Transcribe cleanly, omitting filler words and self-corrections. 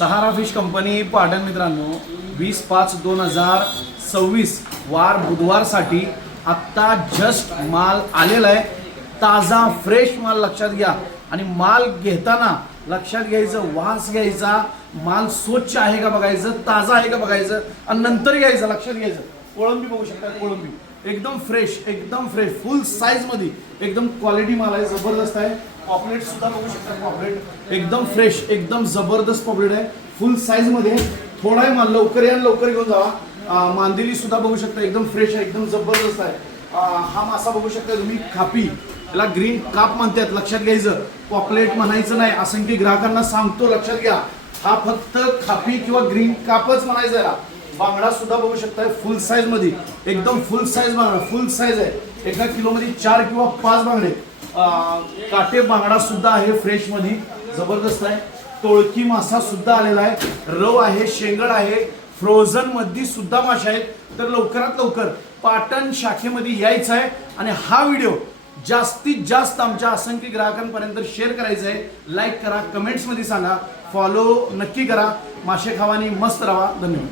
सहारा fish company Patan मित्रांनो 20/5/2026 वार बुधवारसाठी आत्ता जस्ट माल आलेला आहे। ताजा फ्रेश माल लक्षात घ्या आणि माल घेताना लक्षात घ्यायचं, वास घ्यायचा, माल स्वच्छ आहे का बघायचं, ताजा आहे का बघायचं आणि नंतर घ्यायचं। लक्षात घ्यायचं। कोळंबी बघू शकता, कोळंबी एकदम फ्रेश फुल साईज मध्ये एकदम क्वालिटी माल आहे, जबरदस्त आहे। पॉपलेट सुद्धा बघू शकता, पॉपलेट एकदम फ्रेश एकदम जबरदस्त पॉपलेट आहे, फुल साईज मध्ये। थोडा आहे माल, लवकर या लवकर घेऊन जावा। मांदेली सुद्धा बघू शकता, एकदम फ्रेश आहे, एकदम जबरदस्त आहे। हा मासा बघू शकता तुम्ही, खापी, त्याला ग्रीन काप म्हणतात, लक्षात घ्यायचं। पॉपलेट म्हणायचं नाही, असंख्य ग्राहकांना सांगतो, लक्षात घ्या। हा फक्त खापी किंवा ग्रीन कापच म्हणायचं आहे। बांगडा सुद्धा बघू शकता, फुल साईज मध्ये एकदम फुल साईज बांगडा, फुल साईज आहे। एका किलो मध्ये 4 किंवा 5 बांगडे। काटे बांगडा सुद्धा आहे, फ्रेश मध्ये जबरदस्त आहे। टोळकी मासा सुद्धा आलेला आहे, रव आहे, शेंगड आहे, फ्रोझन मध्ये सुद्धा मासे आहेत। तर लवकरात लवकर पाटण शाखेमध्ये यायचं आहे आणि हा व्हिडिओ जास्तीत जास्त आमच्या असंख्य ग्राहकांपर्यंत शेअर करायचं आहे। लाईक करा, कमेंट्स मध्ये सांगा, फॉलो नक्की करा। मासे खावानी मस्त राहा। धन्यवाद।